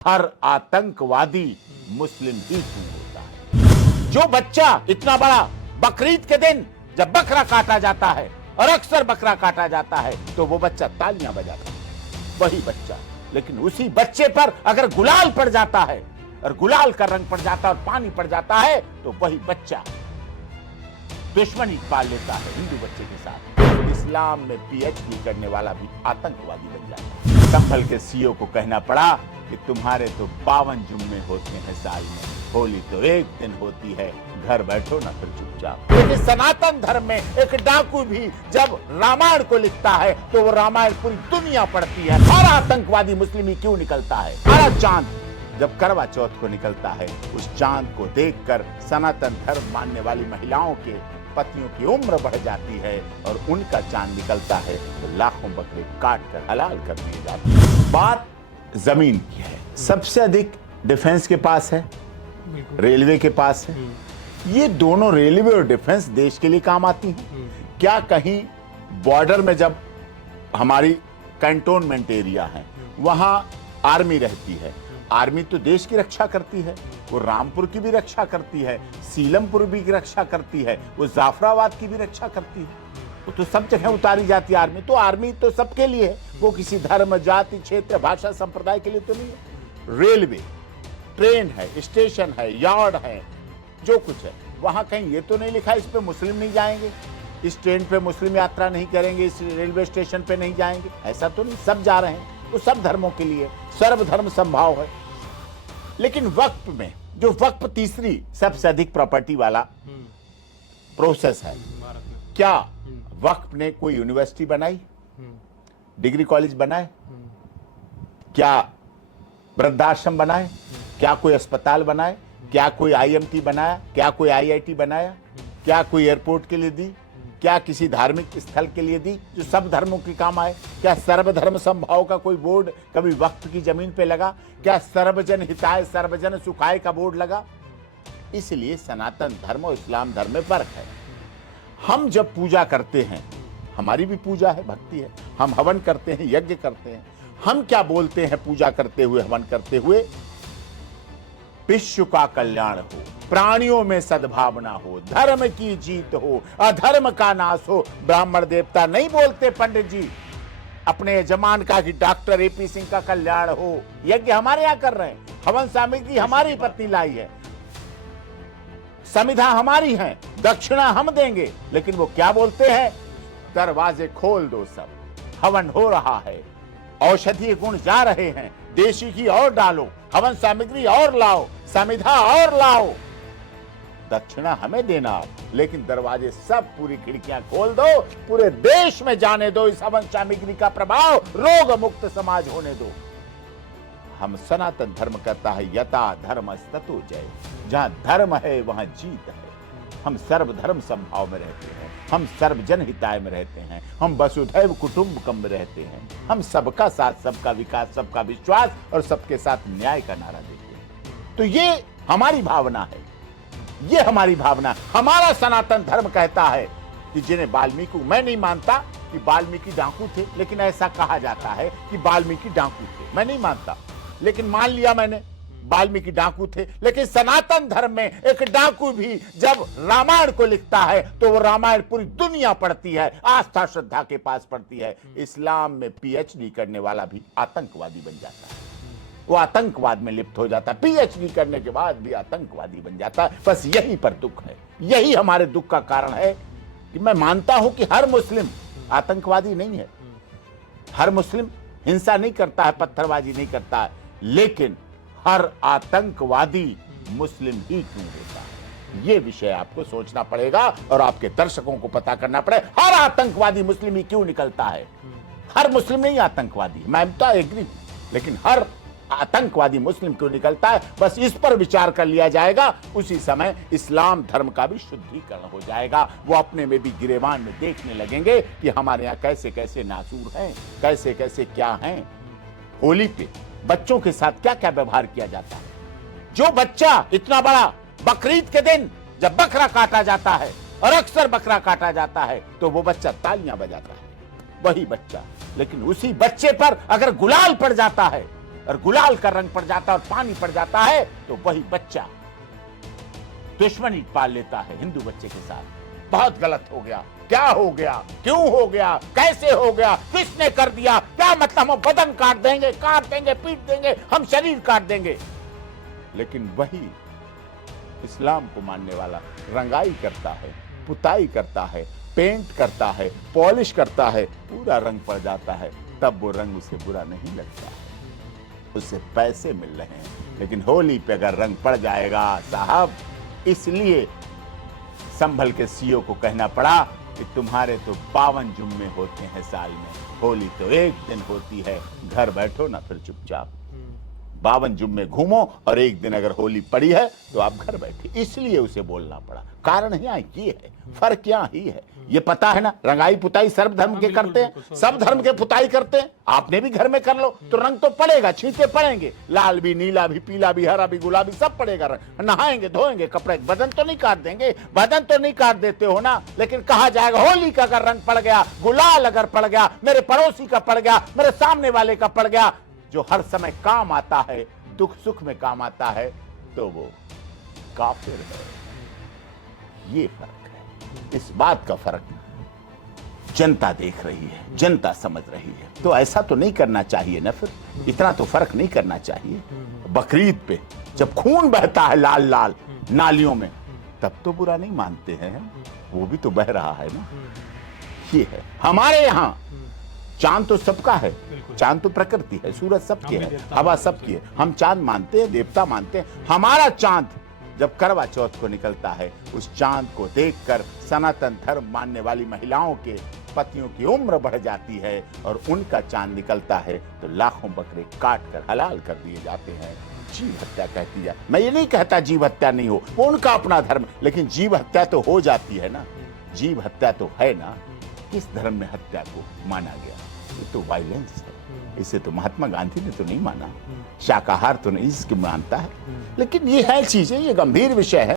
हर आतंकवादी मुस्लिम ही क्यों होता है। जो बच्चा इतना बड़ा बकरीद के दिन जब बकरा काटा जाता है और अक्सर बकरा काटा जाता है तो वो बच्चा तालियां बजाता है, वही बच्चा। लेकिन उसी बच्चे पर अगर गुलाल पड़ जाता है और गुलाल का रंग पड़ जाता है और पानी पड़ जाता है तो वही बच्चा दुश्मनी पाल लेता है हिंदू बच्चे के साथ। इस्लाम में पीएचडी करने वाला भी आतंकवादी बन जाता है। संभल के सीईओ को कहना पड़ा कि तुम्हारे तो 52 जुम्मे होते हैं साल में, होली तो एक दिन होती है, घर बैठो ना फिर चुपचाप। लेकिन सनातन धर्म में एक डाकू भी जब रामायण को लिखता है तो वो रामायण पूरी दुनिया पढ़ती है। हर आतंकवादी मुस्लिम ही क्यों निकलता है। हर चांद जब करवा चौथ को निकलता है उस चांद को देखकर सनातन धर्म मानने वाली महिलाओं के पतियों की उम्र बढ़ जाती है और उनका चांद निकलता है तो लाखों बकरे काट कर हलाल कर दिए जाते हैं। बात जमीन की है, सबसे अधिक डिफेंस के पास है, रेलवे के पास है। ये दोनों रेलवे और डिफेंस देश के लिए काम आती हैं। क्या कहीं बॉर्डर में जब हमारी कैंटोनमेंट एरिया है वहां आर्मी रहती है, आर्मी तो देश की रक्षा करती है, वो रामपुर की भी रक्षा करती है, सीलमपुर भी की रक्षा करती है, वो जाफराबाद की भी रक्षा करती है। वो तो सब जगह उतारी जाती है आर्मी। तो आर्मी तो सबके लिए है, वो किसी धर्म जाति क्षेत्र भाषा संप्रदाय के लिए तो नहीं है। रेलवे ट्रेन है, स्टेशन है, यार्ड है, जो कुछ है वहां कहीं ये तो नहीं लिखा इस पे मुस्लिम नहीं जाएंगे, इस ट्रेन पे मुस्लिम यात्रा नहीं करेंगे, इस रेलवे स्टेशन पे नहीं जाएंगे, ऐसा तो नहीं। सब जा रहे हैं, वो सब धर्मों के लिए सर्वधर्म संभाव है। लेकिन वक्फ में जो वक्फ तीसरी सबसे अधिक प्रॉपर्टी वाला प्रोसेस है, क्या वक्फ ने कोई यूनिवर्सिटी बनाई, डिग्री कॉलेज बनाए, क्या वृद्धाश्रम बनाए, क्या कोई अस्पताल बनाए, क्या कोई आईएमटी बनाया, क्या कोई आईआईटी बनाया, क्या कोई एयरपोर्ट के लिए दी, क्या किसी धार्मिक स्थल के लिए दी जो सब धर्मों के काम आए। क्या सर्वधर्म संभाव का कोई बोर्ड कभी वक्फ की जमीन पे लगा, क्या सर्वजन हिताय सर्वजन सुखाय का बोर्ड लगा। इसलिए सनातन धर्म और इस्लाम धर्म में फर्क है। हम जब पूजा करते हैं, हमारी भी पूजा है, भक्ति है, हम हवन करते हैं, यज्ञ करते हैं, हम क्या बोलते हैं पूजा करते हुए, हवन करते हुए, विश्व का कल्याण हो, प्राणियों में सद्भावना हो, धर्म की जीत हो, अधर्म का नाश हो। ब्राह्मण देवता नहीं बोलते पंडित जी अपने यजमान का कि डॉक्टर एपी सिंह का कल्याण हो। यज्ञ हमारे यहाँ कर रहे हैं, हवन सामग्री हमारी पत्नी लाई है, समिधा हमारी है, दक्षिणा हम देंगे। लेकिन वो क्या बोलते हैं, दरवाजे खोल दो, सब हवन हो रहा है, औषधीय गुण जा रहे हैं, देशी घी और डालो, हवन सामग्री और लाओ, समिधा और लाओ, दक्षिणा हमें देना। लेकिन दरवाजे सब पूरी खिड़कियां खोल दो, पूरे देश में जाने दो इस हवन सामग्री का प्रभाव, रोग मुक्त समाज होने दो। हम सनातन धर्म कहता है यथा धर्म ततो जय, जहां धर्म है वहां जीत है। हम सर्वधर्म संभाव में रहते हैं, हम सर्वजन हिताय में रहते हैं, हम वसुधैव कुटुंबकम में रहते हैं, हम सबका साथ, सबका विकास, सबका विश्वास और सबके साथ न्याय का नारा देते हैं। तो ये हमारी भावना है, ये हमारी भावना। हमारा सनातन धर्म कहता है कि जिन्हें वाल्मीकि, मैं नहीं मानता कि वाल्मीकि डाकू थे, लेकिन ऐसा कहा जाता है कि वाल्मीकि डाकू थे। मैं नहीं मानता, लेकिन मान लिया मैंने वाल्मीकि डाकू थे। लेकिन सनातन धर्म में एक डाकू भी जब रामायण को लिखता है तो वो रामायण पूरी दुनिया पढ़ती है, आस्था श्रद्धा के पास पढ़ती है। इस्लाम में पीएचडी करने वाला भी आतंकवादी बन जाता है, वो आतंकवाद में लिप्त हो जाता है, पीएचडी करने के बाद भी आतंकवादी बन जाता है। बस यही पर दुख है, यही हमारे दुख का कारण है कि मैं मानता हूं कि हर मुस्लिम आतंकवादी नहीं है, हर मुस्लिम हिंसा नहीं करता है, पत्थरबाजी नहीं करता है, लेकिन हर आतंकवादी मुस्लिम ही क्यों होता है। ये विषय आपको सोचना पड़ेगा और आपके दर्शकों को पता करना पड़ेगा। हर आतंकवादी मुस्लिम ही क्यों निकलता है। हर मुस्लिम नहीं आतंकवादी, मैं तो एग्री, लेकिन हर आतंकवादी मुस्लिम क्यों निकलता है, बस इस पर विचार कर लिया जाएगा। उसी समय इस्लाम धर्म का भी शुद्धिकरण हो जाएगा। वो अपने में भी गिरेबान में देखने लगेंगे कि हमारे यहाँ कैसे कैसे नासूर हैं, कैसे कैसे क्या हैं। होली पे बच्चों के साथ क्या क्या व्यवहार किया जाता है। जो बच्चा इतना बड़ा बकरीद के दिन जब बकरा काटा जाता है और अक्सर बकरा काटा जाता है तो वो बच्चा तालियां बजाता है, वही बच्चा। लेकिन उसी बच्चे पर अगर गुलाल पड़ जाता है और गुलाल का रंग पड़ जाता है और पानी पड़ जाता है, तो वही बच्चा दुश्मनी पाल लेता है हिंदू बच्चे के साथ। बहुत गलत हो गया। क्या हो गया, क्यों हो गया, कैसे हो गया, किसने कर दिया, क्या मतलब, हम बदन काट देंगे, पीट देंगे, हम शरीर काट देंगे। लेकिन वही इस्लाम को मानने वाला रंगाई करता है, पुताई करता है, पेंट करता है, पॉलिश करता है, पूरा रंग पड़ जाता है, तब वो रंग उसे बुरा नहीं लगता, उससे पैसे मिल रहे हैं। लेकिन होली पे अगर रंग पड़ जाएगा साहब, इसलिए संभल के सीओ को कहना पड़ा कि तुम्हारे तो 52 जुम्मे होते हैं साल में, होली तो एक दिन होती है, घर बैठो ना फिर चुपचाप। 52 जुम्मे घूमो और एक दिन अगर होली पड़ी है तो आप घर बैठे, इसलिए उसे बोलना पड़ा। कारण यहाँ ये है, फर्क यहाँ ही है। ये पता है ना, रंगाई पुताई सर्व धर्म के करते हैं, सब धर्म के पुताई करते हैं। आपने भी घर में कर लो तो रंग तो पड़ेगा, छींटे पड़ेंगे, लाल भी, नीला भी, पीला भी, हरा भी, गुलाबी, सब पड़ेगा रंग। नहाएंगे, धोएंगे कपड़े, बदन तो नहीं काट देंगे, बदन तो नहीं काट देते हो ना। लेकिन कहा जाएगा होली का अगर रंग पड़ गया, गुलाल अगर पड़ गया, मेरे पड़ोसी का पड़ गया, मेरे सामने वाले का पड़ गया, जो हर समय काम आता है, दुख सुख में काम आता है, तो वो काफिर है। ये फर्क है। इस बात का फर्क जनता देख रही है, जनता समझ रही है। तो ऐसा तो नहीं करना चाहिए ना, फिर इतना तो फर्क नहीं करना चाहिए। बकरीद पे जब खून बहता है लाल लाल नालियों में, तब तो बुरा नहीं मानते हैं, वो भी तो बह रहा है ना। ये है हमारे यहाँ। चांद तो सबका है, चांद तो प्रकृति है, सूरज सबके है, हवा सबकी है। हम चांद मानते हैं, देवता मानते हैं। हमारा चांद जब करवा चौथ को निकलता है, उस चांद को देखकर सनातन धर्म मानने वाली महिलाओं के पतियों की उम्र बढ़ जाती है और उनका चांद निकलता है तो लाखों बकरे काट कर हलाल कर दिए जाते हैं। जीव हत्या कहती है। मैं ये नहीं कहता जीव हत्या नहीं हो, वो उनका अपना धर्म, लेकिन जीव हत्या तो हो जाती है ना। जीव हत्या तो है ना। किस धर्म में हत्या को माना गया? ये तो वायलेंस है। इसे तो महात्मा गांधी ने तो नहीं माना, शाकाहार तो नहीं इसकी मानता है। लेकिन ये है चीजें, ये गंभीर विषय है।